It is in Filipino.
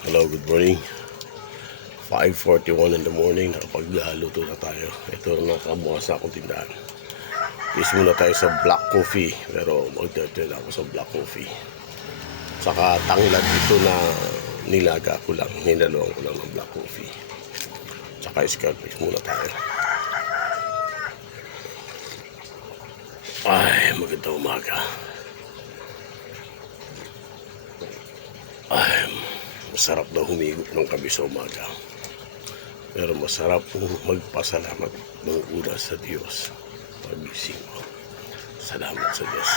Hello, good morning. 5:41 in the morning, nakapagluto na tayo. Ito na nakabukas na akong tindahan. Is muna tayo sa black coffee, pero mag-trade ako sa black coffee. Saka tanglad ito na nilaga ko lang, hinaluan ko lang ng black coffee. Saka scalpix muna tayo. Ay, magandang umaga. Ay, masarap daw humigop ng kape sa umaga. Pero masarap magpasalamat ng una sa Diyos. Pagising ko. Salamat sa Diyos.